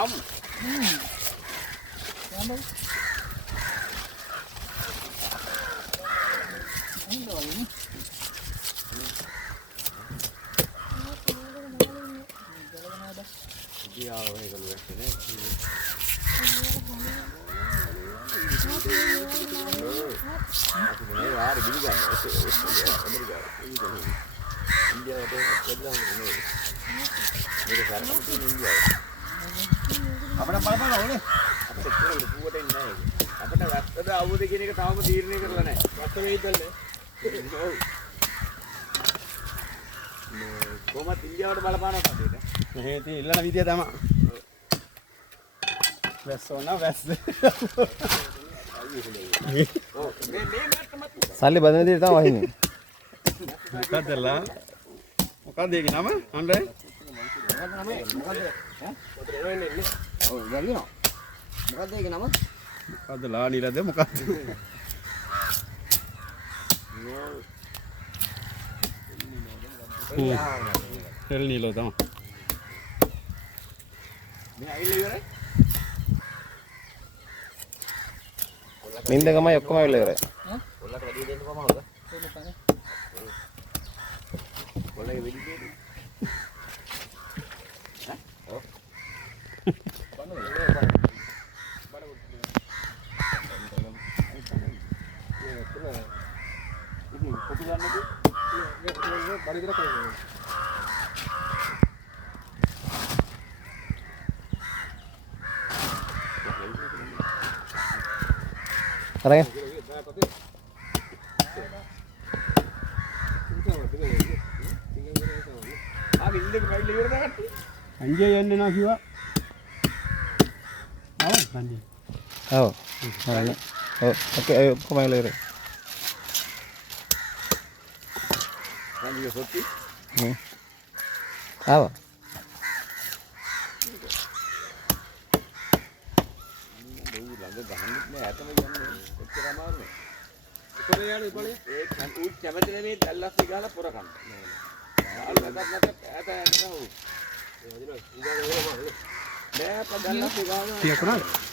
Ram. Apa nak apa nak boleh? Apa sekali tu buat ini naik. Apa nak rasa dah awal dekini ke tahu mendir ni kerana naik. Rasa ni itu le. Koma India ada balapan apa dia? Hei, ti illa na vidya dama. Vesona ves. සල්ලි බඳන විදිහට තමයි වහින්නේ. මොකදලා? මොකද ඒකේ නම? අnder? මොකද? ඔව් ගලිනවා. මොකද ඒකේ නම? මොකද ලානිරද මොකද? තෙල් නිලෝ තමයි. මේ අයිල ඉවරයි. නින්ද ගමයි ඔක්කොම ඇවිල්ලා ඉවරයි. කොල්ලට වැඩි දෙන්න කොහමද? කොල්ලගේ වෙඩි දෙන්න. ඔව්. අරගෙන අංජය යන්නේ නැහැ කිව්වා. ආව ගන්නේ. ඔව්. හරි. ඔව්. ඔකේ අය ඔක්කොම ඇවිල්ලා ඉවරයි. ගන්නේ සොත්ති. ආවා. ළඟ ගහන්නෙත් නෑ ඇතම යන්නේ කොච්චර අමාරුද කොතන යන්නේ බලේ ඒ ඌ කැමති නෙමෙයි දැල්ලස්සේ ගහලා පොර කන්න ආල් නැතත් ඈත යනවා ඌ ඒ වදිනවා ඌ ගාව නෑ අප්පා දැල්ලස්සේ ගහනවා